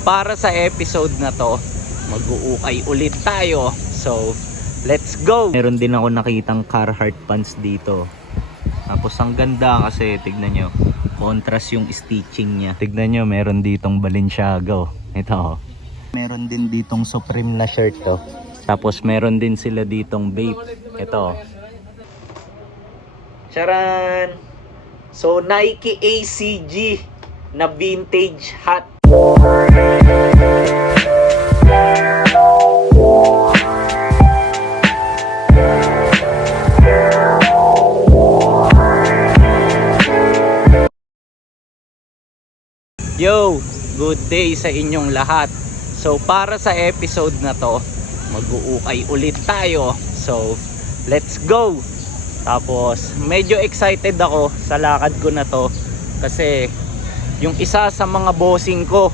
Para sa episode na to, mag-uukay ulit tayo. So, let's go! Meron din ako nakitang Carhartt pants dito. Tapos ang ganda kasi, tignan nyo, contrast yung stitching niya. Tignan nyo, meron ditong Balenciaga. Ito. Meron din ditong Supreme na shirt to. Tapos meron din sila ditong Bape. Ito. Charan! So, Nike ACG na vintage hat. Yo, good day sa inyong lahat. So para sa episode na to, mag-uukay ulit tayo. So let's go. Tapos medyo excited ako sa lakad ko na to kasi yung isa sa mga bossing ko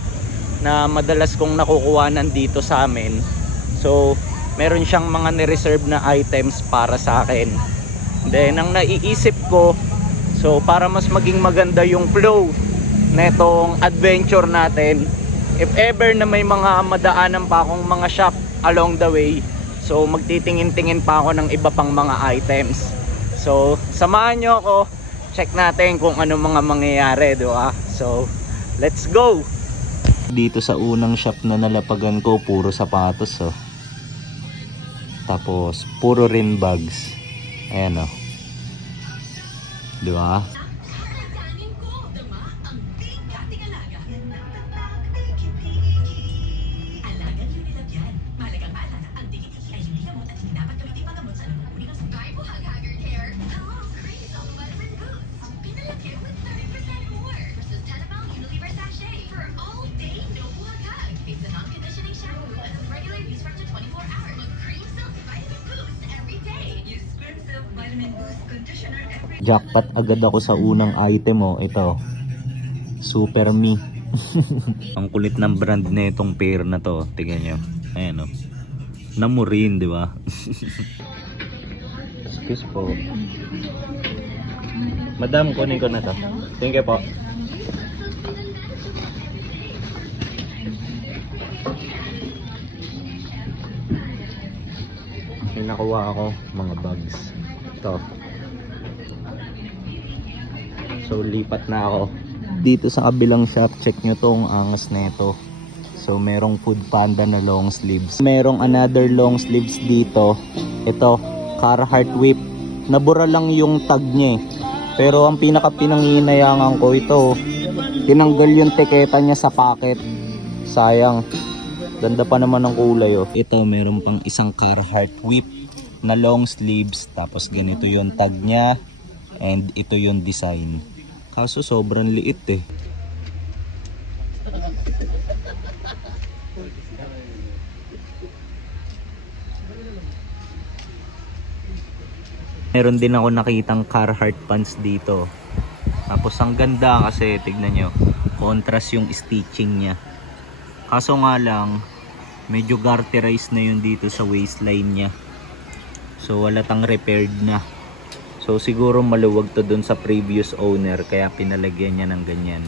na madalas kong nakukuhanan dito sa amin, so meron siyang mga ni-reserve na items para sa akin. Then ang naiisip ko, so para mas maging maganda yung flow netong adventure natin, if ever na may mga madaanan pa akong mga shop along the way, so magtitingin-tingin pa ako ng iba pang mga items. So samahan nyo ako, check natin kung ano mga mangyayari, diba? So let's go. Dito sa unang shop na nalapagan ko, puro sapatos, oh. Tapos puro rin bags. Ayan, oh. Diba? Jackpot agad ako sa unang item, oh. Ito, Super Me. Ang kulit ng brand na itong pair na to. Tingnan nyo. Ayan, oh. Namurin, di ba? Excuse po. Madam, kunin ko na to. Thank you po. May nakuha ako mga bags. Ito. So lipat na ako. Dito sa kabilang shop, check nyo tong angas nito. So merong Food Panda na long sleeves. Merong another long sleeves dito. Ito, Carhartt Whip. Nabura lang yung tag niya eh. Pero ang pinaka pinangihinayangan ko ito, tinanggal yung tiketa niya sa packet. Sayang. Ganda pa naman ng kulay, oh. Ito, meron pang isang Carhartt Whip na long sleeves. Tapos ganito yung tag niya. And ito yung design. Kaso sobrang liit eh. Meron din ako nakitang Carhartt pants dito. Tapos ang ganda kasi, tignan nyo, contrast yung stitching niya. Kaso nga lang, medyo garterized na yun dito sa waistline niya. So wala tang repaired na. So siguro maluwag to dun sa previous owner, kaya pinalagyan niya ng ganyan.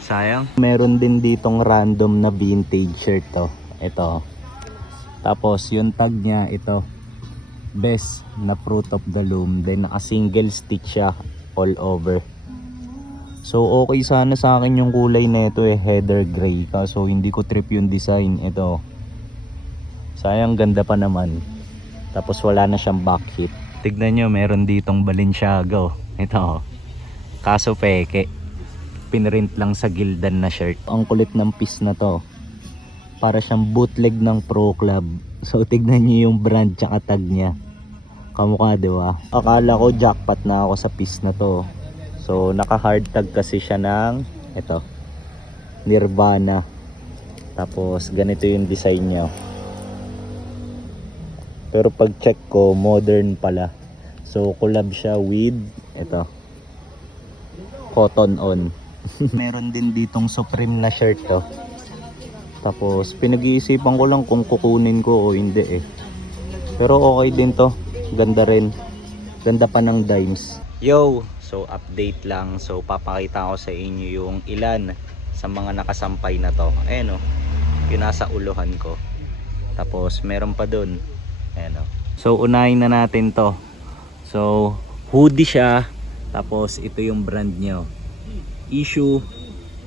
Sayang. Meron din ditong random na vintage shirt to. Ito. Tapos yung tag niya, ito, Best na Fruit of the Loom. Then naka single stitch siya all over. So okay sana sa akin yung kulay nito eh, heather gray. Kaso hindi ko trip yung design. Ito. Sayang, ganda pa naman. Tapos wala na siyang backshit. Tignan nyo, meron ditong Balenciaga. Ito. Kaso peke. Pinrint lang sa Gildan na shirt. Ang kulit ng piece na to. Para siyang bootleg ng Pro Club. So tignan nyo yung brand tsaka tag niya. Kamukha, diba? Akala ko jackpot na ako sa piece na to. So naka hard tag kasi siya ng ito, Nirvana. Tapos ganito yung design niya. Pero pag check ko, modern pala. So collab siya with ito, Cotton On. Meron din ditong Supreme na shirt to. Tapos pinag-iisipan ko lang kung kukunin ko o hindi eh. Pero okay din to. Ganda rin. Ganda pa ng dimes. Yo, so update lang. So papakita ko sa inyo yung ilan sa sa mga nakasampay na to. Ayan o, yung nasa uluhan ko. Tapos meron pa dun. Ayan o. So unahin na natin to. So hoodie siya. Tapos ito yung brand nyo. Issue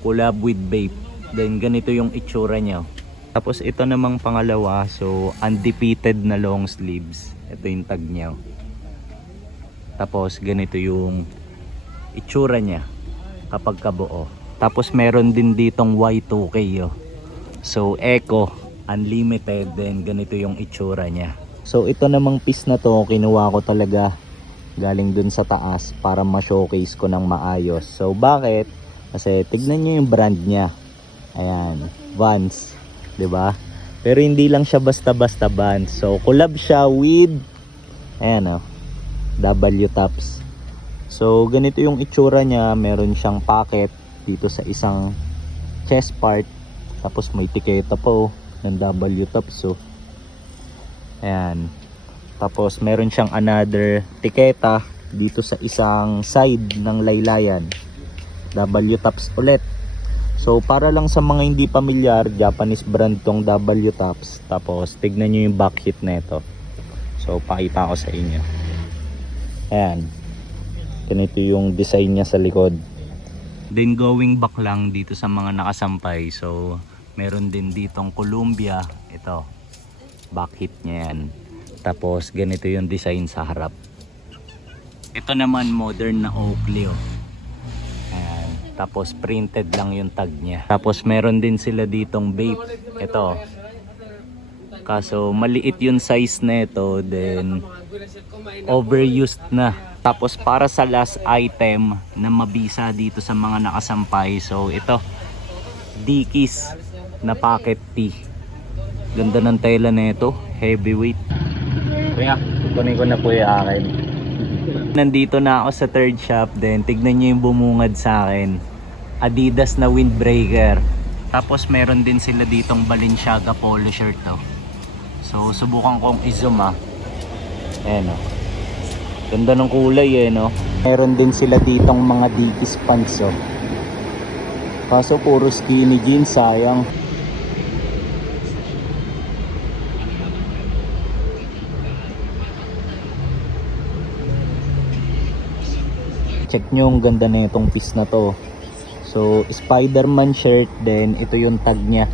collab with Bape. Then ganito yung itsura nyo. Tapos ito namang pangalawa. So undefeated na long sleeves. Ito yung tag nyo. Tapos ganito yung itsura nya kapag kabuo. Tapos meron din ditong Y2K oh. So Eco Unlimited, then ganito yung itsura nya. So ito namang piece na to kinuha ko talaga galing dun sa taas para ma-showcase ko ng maayos. So bakit? Kasi tignan nyo yung brand nya. Ayan, Vans, 'di ba? Pero hindi lang siya basta-basta Vans. So collab siya with ayan oh, W Tops. So ganito yung itsura niya, meron siyang pocket dito sa isang chest part, tapos may tiketa po ng W Tops. So ayan, tapos meron siyang another tiketa dito sa isang side ng laylayan, W Tops ulit. So para lang sa mga hindi pamilyar, Japanese brand tong W Tops. Tapos tignan nyo yung back hit na ito. So pakita ko sa inyo. Ayan, ganito yung design niya sa likod. Then going back lang dito sa mga nakasampay. So meron din ditong Columbia. Ito, back hit niya yan. Tapos ganito yung design sa harap. Ito naman modern na Oakley oh. Ayan. Tapos printed lang yung tag niya. Tapos meron din sila ditong Bape. Ito, kaso maliit yung size na ito. Then overused na. Tapos para sa last item na mabisa dito sa mga nakasampay, so ito, Dickies na pocket tee. Ganda ng tela na ito, heavyweight. Kaya kunin ko na po yung akin. Nandito na ako sa third shop, then tignan nyo yung bumungad sa akin, Adidas na windbreaker. Tapos meron din sila ditong Balenciaga polo shirt to. So subukan kong i-zoom ayan o. Ganda ng kulay eh no. Meron din sila ditong mga Dickies pants oh. Kaso puro skinny jeans, sayang. Check nyo ang ganda na itong piece na to. So Spider-Man shirt, then ito yung tag nya,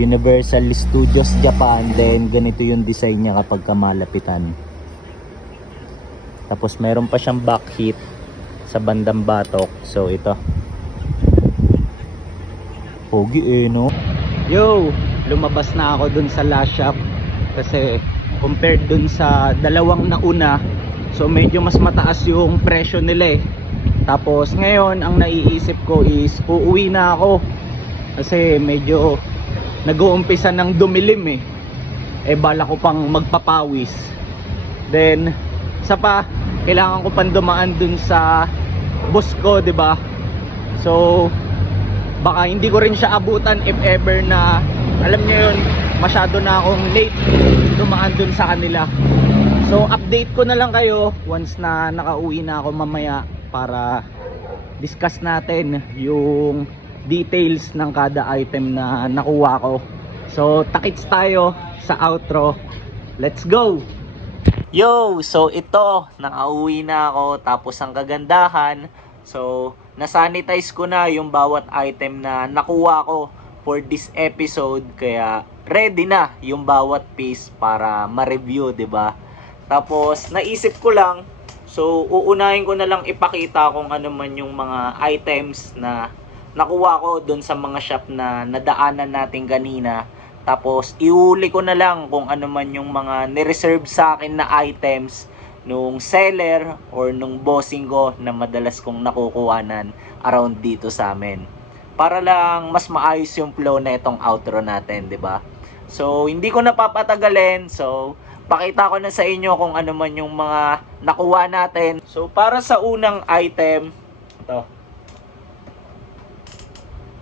Universal Studios Japan. Then ganito yung design nya kapag kamalapitan. Tapos meron pa siyang back hit sa bandang batok. So ito, pogi eh no. Yo, lumabas na ako dun sa last shop. Kasi compared dun sa dalawang nauna, so medyo mas mataas yung presyo nila eh. Tapos ngayon ang naiisip ko is uuwi na ako. Kasi medyo nag-uumpisa ng dumilim eh. Eh bala ko pang magpapawis. Then isa pa, kailangan ko pang dumaan dun sa boss ko, 'di ba? So baka hindi ko rin siya abutan if ever na, alam niyo yun, masyado na akong late dumaan dun sa kanila. So update ko na lang kayo once na nakauwi na ako mamaya para discuss natin yung details ng kada item na nakuha ko. So takits tayo sa outro. Let's go! Yo! So ito, nakauwi na ako. Tapos ang kagandahan, so nasanitize ko na yung bawat item na nakuha ko for this episode. Kaya ready na yung bawat piece para ma-review, 'di ba? Tapos naisip ko lang, so uunahin ko na lang ipakita kung ano man yung mga items na nakuha ko doon sa mga shop na nadaanan natin kanina. Tapos ihuli ko na lang kung ano man yung mga nireserve sa akin na items nung seller or nung bossing ko na madalas kong nakukuhanan around dito sa amin. Para lang mas maayos yung flow na itong outro natin, 'di ba? So hindi ko napapatagalin. So pakita ko na sa inyo kung ano man yung mga nakuha natin. So para sa unang item, ito,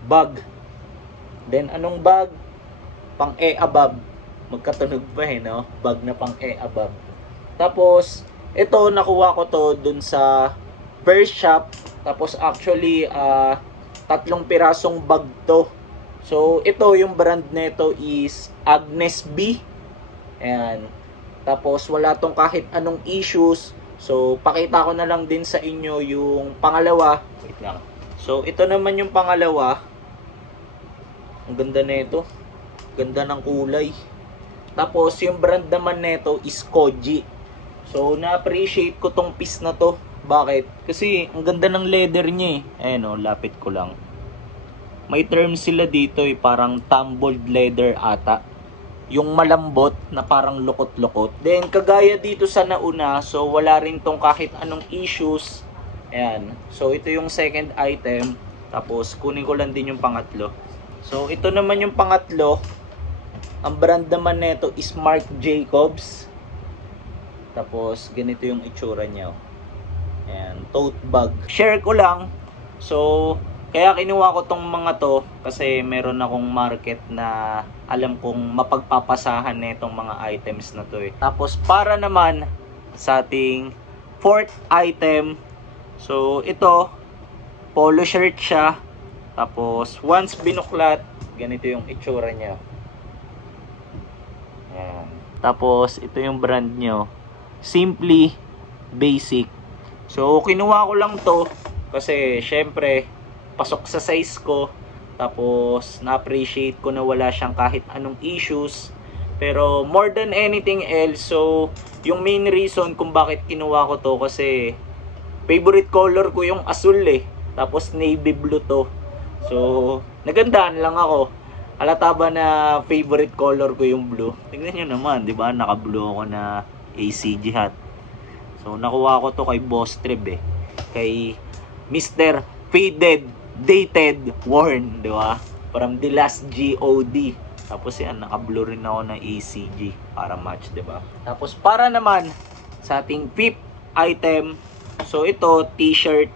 bag. Then anong bag? Pang above. Magkatunog pa eh, no? Bag na pang above. Tapos ito, nakuha ko to dun sa first shop. Tapos actually tatlong pirasong bag to. So, ito yung brand nito is Agnes B. Ayan. Tapos, wala tong kahit anong issues. So, pakita ko na lang din sa inyo yung pangalawa. Wait lang. So, ito naman yung pangalawa. Ang ganda nito. Ganda ng kulay. Tapos, yung brand naman nito is Koji. So, na-appreciate ko tong piece na to. Bakit? Kasi, ang ganda ng leather niya eh. Ayan o, lapit ko lang. May term sila dito eh, parang tumbled leather ata. Yung malambot na parang lukot-lukot. Then, kagaya dito sa nauna, so wala rin tong kahit anong issues. Ayan. So, ito yung second item. Tapos, kunin ko lang din yung pangatlo. So, ito naman yung pangatlo. Ang brand naman nito is Marc Jacobs. Tapos, ganito yung itsura niya. Ayan, tote bag. Share ko lang. So, kaya kinuha ko tong mga to kasi meron akong market na alam kong mapagpapasahan na itong mga items na to eh. Tapos para naman sa ating fourth item, so ito, polo shirt siya. Tapos once binuklat, ganito yung itsura niya. Ayan. Tapos ito yung brand nyo, Simply Basic. So kinuha ko lang to kasi syempre pasok sa size ko. Tapos na-appreciate ko na wala siyang kahit anong issues. Pero more than anything else, so yung main reason kung bakit kinuha ko to kasi favorite color ko yung asul eh. Tapos navy blue to. So nagandahan lang ako. Halata ba na favorite color ko yung blue? Tingnan nyo naman, di ba? Naka-blue ako na ACG hat. So nakuha ko to kay Boss Trib eh. Kay Mr. Faded Dated Worn, di ba? From the last GOD. Tapos yan, naka-blue rin ako ng ACG para match, di ba? Tapos para naman sa ating fifth item, so ito, t-shirt.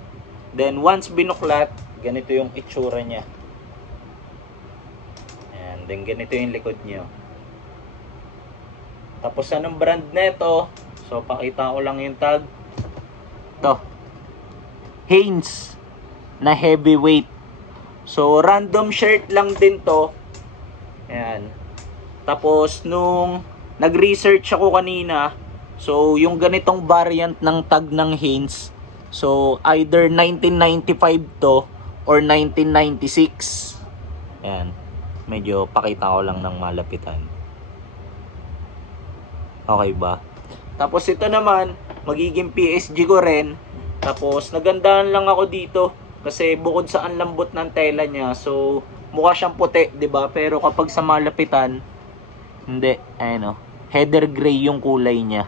Then once binuklat, ganito yung itsura niya. And then ganito yung likod niya. Tapos anong brand nito? So pakita ko lang yung tag. Ito. Hanes na heavyweight. So random shirt lang din to. Ayan. Tapos nung nag-research ako kanina, so yung ganitong variant ng tag ng Hanes, so either 1995 to or 1996. Ayan. Medyo pakita ko lang ng malapitan. Okay ba? Tapos ito naman, magiging PSG ko rin. Tapos nagandahan lang ako dito kasi bukod sa ang lambot ng tela niya, so mukha siyang puti, 'di ba? Pero kapag sa malapitan, hindi, ayun oh, heather gray yung kulay niya.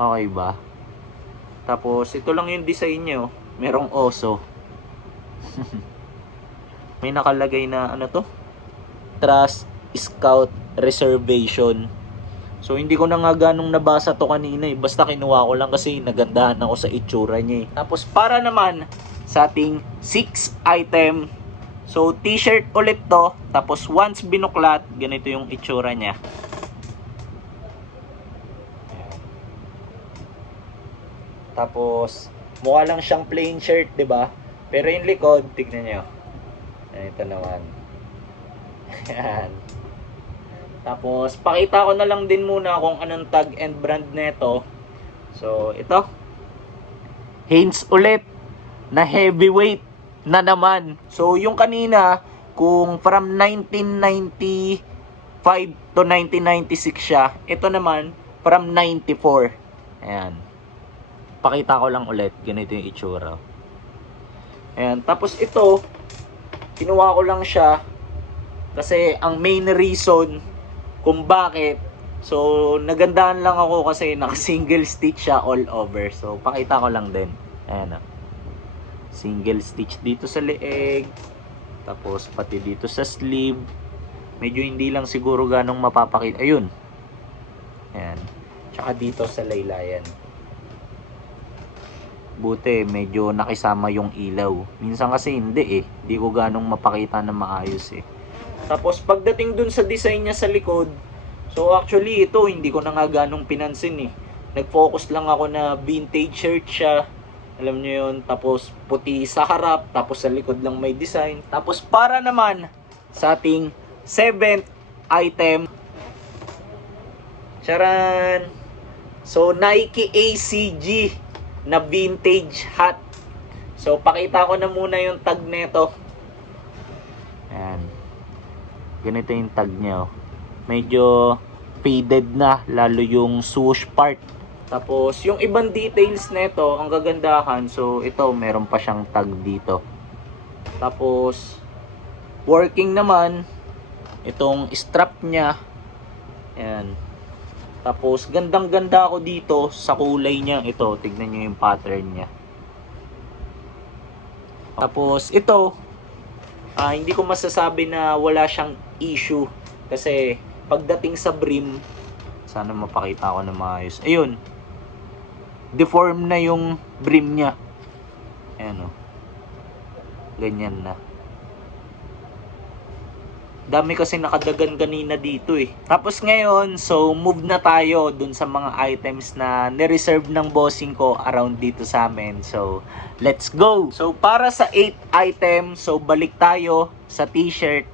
Okay ba? Tapos ito lang yung design niya, oh. Merong oso. May nakalagay na ano to? Trust Scout Reservation. So hindi ko na nga ganong nabasa to kanina eh. Basta kinuha ko lang kasi nagandahan ako sa itsura niya eh. Tapos para naman sa ating 6th item, so t-shirt ulit to. Tapos once binuklat, ganito yung itsura niya. Tapos mukha lang siyang plain shirt, 'di ba? Pero yung likod, tignan niyo. Ito naman. Yan. Tapos, pakita ko na lang din muna kung anong tag and brand nito. So, ito. Hanes ulit na heavyweight na naman. So, yung kanina, kung from 1995 to 1996 siya, ito naman, from 94. Ayan. Pakita ko lang ulit. Ganito yung itsura. Ayan. Tapos, ito, kinuha ko lang siya kasi ang main reason kung bakit, so nagandahan lang ako kasi naka single stitch siya all over. So pakita ko lang din. Ayan o. Single stitch dito sa leeg. Tapos pati dito sa sleeve. Medyo hindi lang siguro ganong mapapakita. Ayun. Ayan. Tsaka dito sa laylayan. Buti medyo nakisama yung ilaw. Minsan kasi hindi eh. Hindi ko ganong mapakita na maayos eh. Tapos pagdating dun sa design niya sa likod, so actually ito hindi ko na nga ganong pinansin eh. Nag-focus lang ako na vintage shirt siya. Alam nyo yun. Tapos puti sa harap. Tapos sa likod lang may design. Tapos para naman sa ating 7th item. Charan! So Nike ACG na vintage hat. So pakita ko na muna yung tag nito. Ayan. Ganito yung tag niya. Medyo faded na, lalo yung swoosh part. Tapos yung ibang details nito, ang gagandahan. So ito, meron pa siyang tag dito. Tapos working naman itong strap niya. Ayan. Tapos gandang-ganda ako dito sa kulay niya. Ito, tignan niyo yung pattern niya. Tapos ito, hindi ko masasabi na wala siyang issue kasi pagdating sa brim, sana mapakita ko na maayos. Ayun. Deform na yung brim niya. Ayan o. Ganyan na. Dami kasi nakadagan kanina dito eh. Tapos ngayon, so move na tayo dun sa mga items na nireserve ng bossing ko around dito sa amin. So, let's go! So, para sa 8th item, so balik tayo sa t-shirt.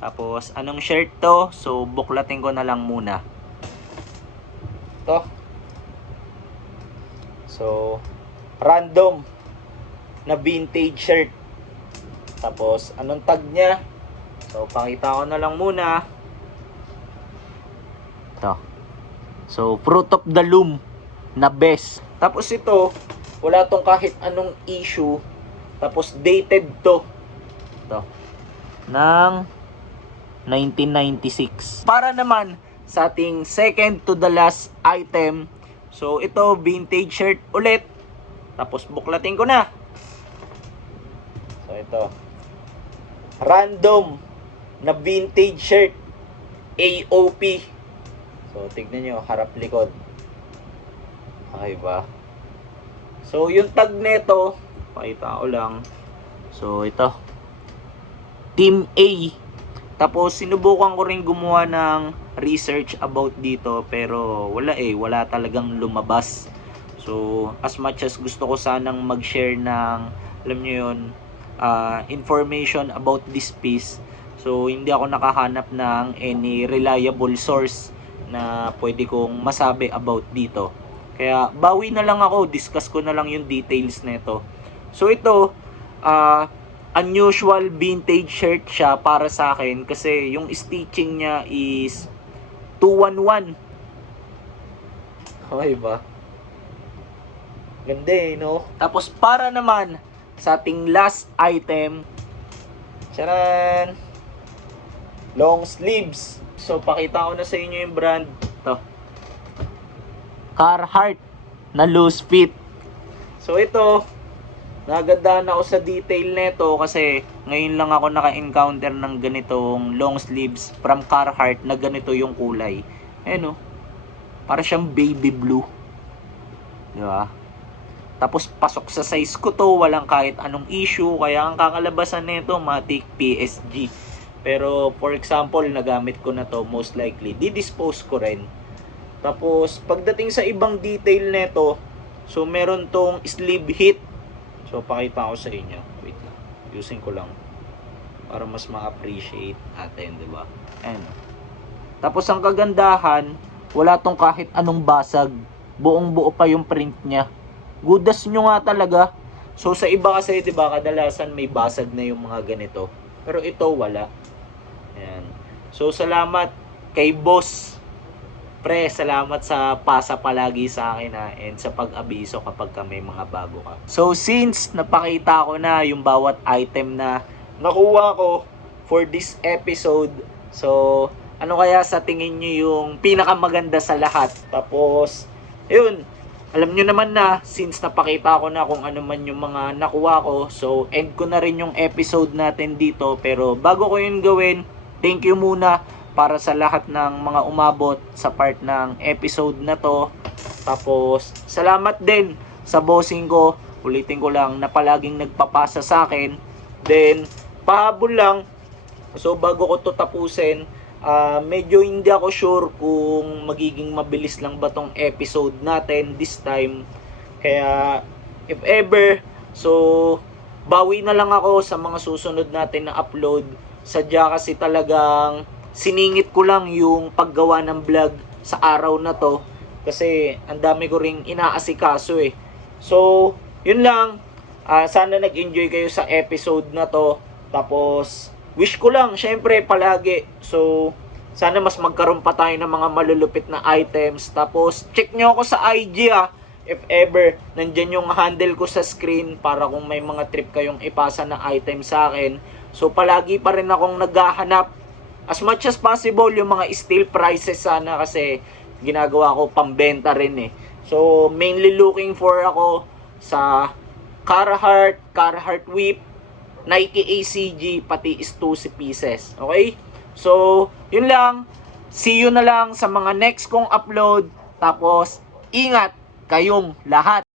Tapos, anong shirt to? So, buklatin ko na lang muna. Ito. So, random na vintage shirt. Tapos, anong tag niya? So, pakita ko na lang muna. Ito. So, Fruit of the Loom na best. Tapos ito, wala tong kahit anong issue. Tapos dated to. Ito. Ng 1996. Para naman sa ating second to the last item. So, ito, vintage shirt ulit. Tapos buklatin ko na. So, ito. Random na vintage shirt AOP. So tignan nyo, harap likod. Okay ba? So yung tag nito, pakita ko lang. So ito, Team A. Tapos sinubukan ko rin gumawa ng research about dito, pero wala talagang lumabas. So as much as gusto ko sanang mag-share ng, alam nyo yun, information about this piece, so hindi ako nakahanap ng any reliable source na pwede kong masabi about dito. Kaya bawi na lang ako, discuss ko na lang yung details nito. So ito, unusual vintage shirt siya para sa akin kasi yung stitching niya is 211. Okay ba? Ganda eh, no? Tapos para naman sa ating last item, charan! Long sleeves. So pakita ko na sa inyo yung brand. Ito, Carhartt na loose fit. So ito, nagandahan ako sa detail nito kasi ngayon lang ako naka-encounter ng ganitong long sleeves from Carhartt na ganito yung kulay. Ayan o, para siyang baby blue, di ba? Tapos pasok sa size ko to, walang kahit anong issue. Kaya ang kakalabasan nito, Matic PSG. Pero for example, nagamit ko na to, most likely di-dispose ko rin. Tapos pagdating sa ibang detail nito, so meron tong sleeve hit. So pakita ko sa inyo. Wait lang. Using ko lang para mas ma-appreciate natin, 'di ba? Ayan. Tapos ang kagandahan, wala tong kahit anong basag. Buong-buo pa yung print niya. Goodness nyo nga talaga. So sa iba kasi, 'di ba, kadalasan may basag na yung mga ganito. Pero ito wala. Ayan. So salamat kay boss. Pre, salamat sa pasa palagi sa akin and sa pag-abiso kapag may mga bago ka. So since napakita ko na yung bawat item na nakuha ko for this episode, so ano kaya sa tingin nyo yung pinakamaganda sa lahat? Tapos, yun, alam nyo naman na, since napakita ko na kung ano man yung mga nakuha ko, so end ko na rin yung episode natin dito. Pero bago ko yun gawin, thank you muna para sa lahat ng mga umabot sa part ng episode na to. Tapos, salamat din sa bossing ko. Ulitin ko lang na palaging nagpapasa sa akin. Then, pahabol lang. So, bago ko to tapusin, medyo hindi ako sure kung magiging mabilis lang ba tong episode natin this time. Kaya, if ever. So, bawi na lang ako sa mga susunod natin na upload. Sadya kasi talagang siningit ko lang yung paggawa ng vlog sa araw na to. Kasi ang dami ko ring inaasikaso eh. So, yun lang. Sana nag-enjoy kayo sa episode na to. Tapos, wish ko lang, syempre, palagi. So, sana mas magkaroon pa tayo ng mga malulupit na items. Tapos, check nyo ako sa IG if ever. Nandyan yung handle ko sa screen para kung may mga trip kayong ipasa na item sa akin. So, palagi pa rin akong naghahanap. As much as possible, yung mga steel prices sana kasi ginagawa ko pambenta rin eh. So, mainly looking for ako sa Carhartt Whip, Nike ACG, pati Stussy pieces. Okay? So, yun lang. See you na lang sa mga next kong upload. Tapos, ingat kayong lahat.